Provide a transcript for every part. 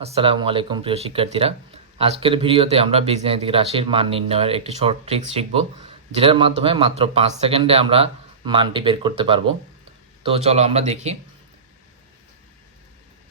আসসালামু আলাইকুম প্রিয় শিক্ষার্থীরা। আজকের ভিডিওতে আমরা বীজগাণিতিক রাশির মান নির্ণয়ের একটি শর্ট ট্রিক্স শিখব, যেটার মাধ্যমে মাত্র 5 সেকেন্ডে আমরা মানটি বের করতে পারবো। তো চলো আমরা দেখি।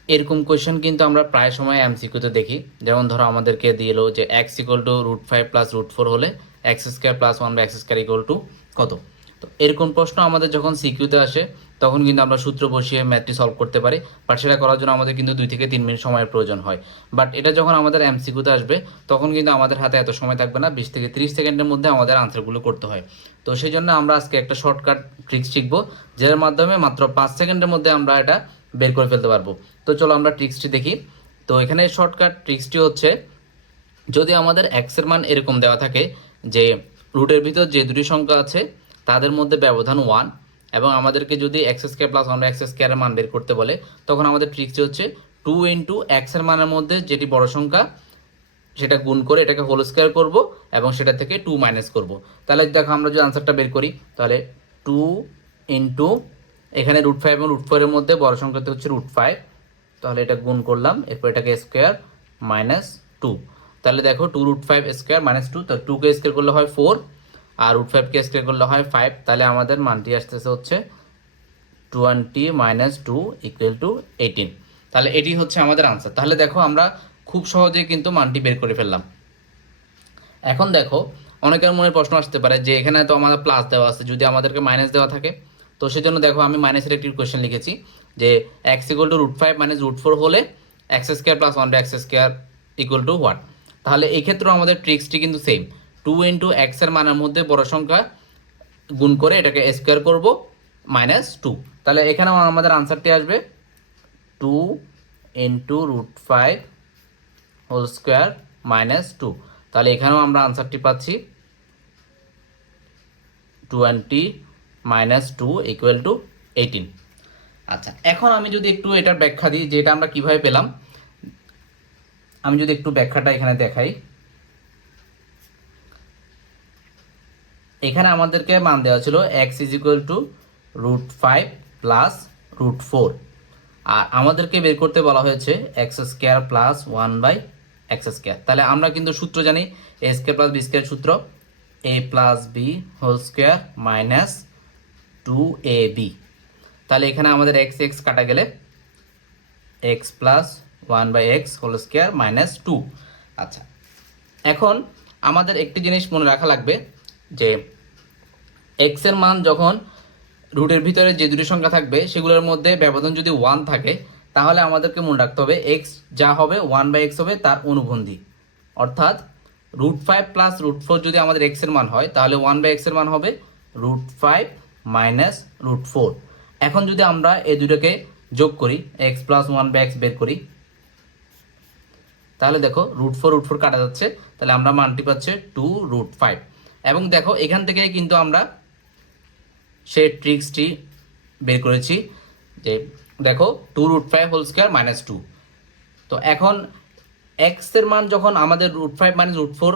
এরকম কোয়েশ্চেন কিন্তু আমরা প্রায় সময় এমসিকিউতে দেখি। যেমন ধরো আমাদেরকে দিলো যে x ইকুয়াল টু √5 প্লাস √4 হলে x square plus 1/x square equal to কত। তো এরকম প্রশ্ন আমাদের যখন সিকিউতে আসে তখন কিন্তু আমরা সূত্র বসিয়ে ম্যাথটি সলভ করতে পারি, বাট সেটা করার জন্য আমাদের কিন্তু 2 থেকে 3 মিনিট সময়ের প্রয়োজন হয়। বাট এটা যখন আমাদের এমসিকিউতে আসবে তখন কিন্তু আমাদের হাতে এত সময় থাকবে না, 20 থেকে 30 সেকেন্ডের মধ্যে আমাদের আনসারগুলো করতে হয়। তো সেই জন্য আমরা আজকে একটা শর্টকাট ট্রিক্স শিখবো, যার মাধ্যমে মাত্র 5 সেকেন্ডের মধ্যে আমরা এটা বের করে ফেলতে পারবো। তো চলো আমরা ট্রিক্সটি দেখি। তো এখানে শর্টকাট ট্রিক্সটি হচ্ছে, যদি আমাদের x এর মান এরকম দেওয়া থাকে যে রুটের ভিতর যে দুটি সংখ্যা আছে তাদের মধ্যে ব্যবধান 1, এবং আমাদেরকে যদি x স্কয়ার প্লাস 1/x স্কয়ারের মান বের করতে বলে, তখন আমাদের ট্রিক্সটি হচ্ছে 2 ইন্টু x এর মানের মধ্যে যেটি বড় সংখ্যা সেটা গুণ করে এটাকে হোল স্কয়ার করব এবং সেটা থেকে 2 মাইনাস করব। তাহলে দেখো আমরা যদি আনসারটা বের করি তাহলে 2 ইন্টু এখানে √5 এবং √4 এর মধ্যে বড় সংখ্যাটি হচ্ছে √5, তাহলে এটা গুণ করলাম, এরপর এটাকে স্কোয়ার মাইনাস 2। তাহলে দেখো 2√5 স্কোয়ার মাইনাস 2, তো 2কে স্কোয়ার করলে হয় 4 আর √5কে স্কোয়ার করলে হয় 5। তাহলে আমাদের মানটি আসতেছে হচ্ছে 20 মাইনাস 2 ইকুয়াল টু 18। তাহলে এটি হচ্ছে আমাদের আনসার। তাহলে দেখো আমরা খুব সহজেই কিন্তু মানটি বের করে ফেললাম। এখন দেখো অনেকের মনে প্রশ্ন আসতে পারে যে এখানে তো আমাদের প্লাস দেওয়া আছে, যদি আমাদেরকে মাইনাস দেওয়া থাকে। তো সেজন্য দেখো আমি মাইনাসের একটি কোয়েশ্চেন লিখেছি যে x ইকুয়াল টু √5 মাইনাস √4 হলে x square plus 1/x square equal to what. তাহলে এই ক্ষেত্রেও আমাদের ট্রিক্সটি কিন্তু সেম, 2 ইন্টু এক্স এর মানের মধ্যে বড় সংখ্যা গুণ করে এটাকে স্কোয়ার করব মাইনাস 2। তাহলে এখানেও আমাদের আনসারটি আসবে 2 ইন্টু √5 হোল স্কোয়ার মাইনাস 2। তাহলে এখানেও আমরা আনসারটি পাচ্ছি 20 মাইনাস 2 ইকুয়াল টু 18। আচ্ছা, এখন আমি যদি একটু এটার ব্যাখ্যা দিই যে এটা আমরা কিভাবে পেলাম, আমি যদি একটু ব্যাখ্যাটা এখানে দেখাই। এখানে আমাদেরকে মান দেওয়া ছিল x is equal to √5 plus √4, আর আমাদেরকে বের করতে বলা হয়েছে x square plus 1/x square. তাহলে আমরা কিন্তু সূত্র জানি, a square plus b square সূত্র a প্লাস b whole square minus 2ab। তাহলে এখানে আমাদের x কাটা গেলে x plus 1/x whole square minus 2। আচ্ছা, এখন আমাদের একটি জিনিস মনে রাখা লাগবে যে x এর মান যখন রুটের ভিতরে যে দুটি সংখ্যা থাকবে সেগুলোর মধ্যে ব্যবধান যদি 1 থাকে, তাহলে আমাদেরকে মনে রাখতে হবে x যা হবে 1/x হবে তার অনুবন্ধী। অর্থাৎ √5 প্লাস √4 যদি আমাদের x এর মান হয়, তাহলে 1/x এর মান হবে √5 মাইনাস √4। এখন যদি আমরা এই দুটোকে যোগ করি, x প্লাস 1/x বের করি, তাহলে দেখো √4 কাটা যাচ্ছে, তাহলে আমরা মানটি পাচ্ছে 2√5। এবং দেখো এখান থেকে কিন্তু আমরা সেই ট্রিক্সটি বের করেছি যে দেখো 2√5 হোল স্কোয়ার মাইনাস 2। তো এখন এক্স এর মান যখন আমাদের √5 মাইনাস √4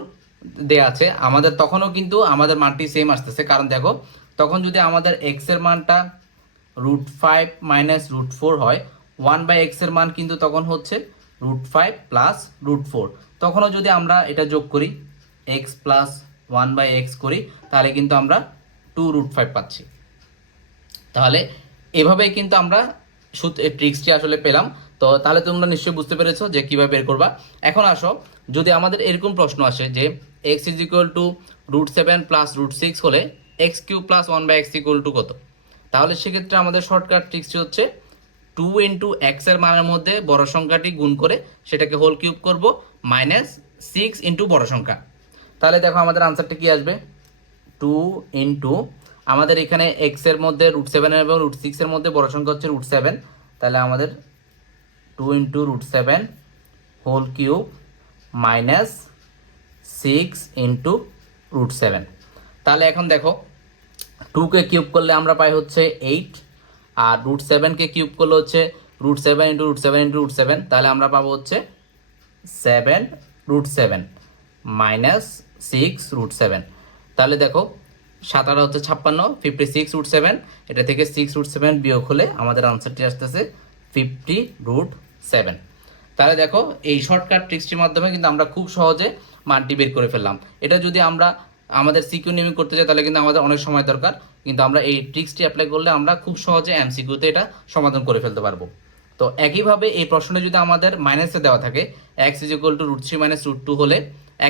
দেওয়া আছে আমাদের, তখনও কিন্তু আমাদের মানটি সেম আসতেছে। কারণ দেখো তখন যদি আমাদের এক্স এর মানটা √5 মাইনাস √4 হয়, 1/x এর মান কিন্তু তখন হচ্ছে √5 প্লাস √4। তখনও যদি আমরা এটা যোগ করি, x প্লাস 1/x করি, তাহলে কিন্তু আমরা 2√5 পাচ্ছি। তাহলে এভাবেই কিন্তু আমরা ট্রিক্সটি আসলে পেলাম। তো তাহলে তোমরা নিশ্চয়ই বুঝতে পেরেছো যে কীভাবে বের করবা। এখন আসো, যদি আমাদের এরকম প্রশ্ন আসে যে x is equal to √7 plus √6 হলে x³ plus 1/x equal to কত, তাহলে সেক্ষেত্রে আমাদের শর্টকাট ট্রিক্সটি হচ্ছে 2 ইন্টু এক্স এর মানের মধ্যে বড় সংখ্যাটি গুণ করে সেটাকে হোল কিউব করব মাইনাস 6 ইন্টু বড় সংখ্যা। তাহলে দেখো আমাদের আনসারটা কি আসবে, 2 ইন্টু আমাদের এখানে এক্স এর মধ্যে √7 এবং √6 এর মধ্যে বড় সংখ্যা হচ্ছে √7, তাহলে আমাদের 2 into √7 whole cube minus 6 into √7। তাহলে এখন দেখো 2কে কিউব করলে আমরা পাই হচ্ছে 8, আর √7কে কিউব করলে হচ্ছে √7 ইন্টু √7 ইন্টু √7, তাহলে আমরা পাবো হচ্ছে 7√7 মাইনাস 6√7। তাহলে দেখো 7 হচ্ছে 56, 56√7, এটা থেকে 6√7 বিয়োগ হলে আমাদের আনসারটি আসতেছে 50√7। তাহলে দেখো এই শর্টকাট ট্রিক্সটির মাধ্যমে কিন্তু আমরা খুব সহজে মানটি বের করে ফেললাম। এটা যদি আমরা আমাদের সিকিউ নেমিং করতে চাই তাহলে কিন্তু আমাদের অনেক সময় দরকার, কিন্তু আমরা এই ট্রিক্সটি অ্যাপ্লাই করলে আমরা খুব সহজে এমসিকিউতে এটা সমাধান করে ফেলতে পারবো। তো একইভাবে এই প্রশ্নে যদি আমাদের মাইনাসে দেওয়া থাকে x is equal to √3 minus √2 হলে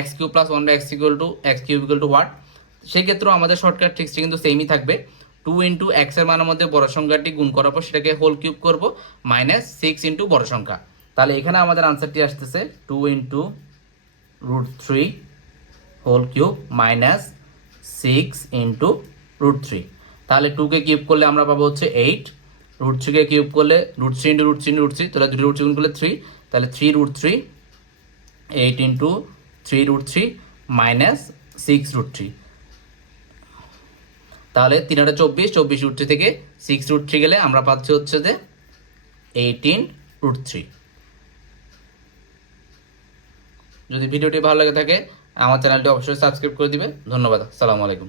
x cube plus 1/x equal to what, সেক্ষেত্রেও আমাদের শর্টকাট ট্রিক্সটি কিন্তু সেমই থাকবে। 2 ইন্টু এক্স এর মানের মধ্যে বড় সংখ্যাটি গুণ করার পর সেটাকে হোল কিউব করবো মাইনাস 6 ইন্টু বড় সংখ্যা। তাহলে এখানে আমাদের আনসারটি আসতেছে 2 into √3 whole cube minus 6 into √3। তাহলে 2কে কিউব করলে আমরা পাবো হচ্ছে 8, √3কে কিউব করলে √3 ইন্টু √3 তাহলে 2 √3 গুণ করলে 3, তাহলে 3 √3, 8 ইন্টু 3 √3 মাইনাস 6 √3। তাহলে 3 × 24, 24 √3 থেকে 6 √3 গেলে আমরা পাচ্ছি হচ্ছে যে 18 √3। যদি ভিডিওটি ভালো লাগে থাকে আমার চ্যানেলটি অবশ্যই সাবস্ক্রাইব করে দিবে। ধন্যবাদ। আসসালামু আলাইকুম।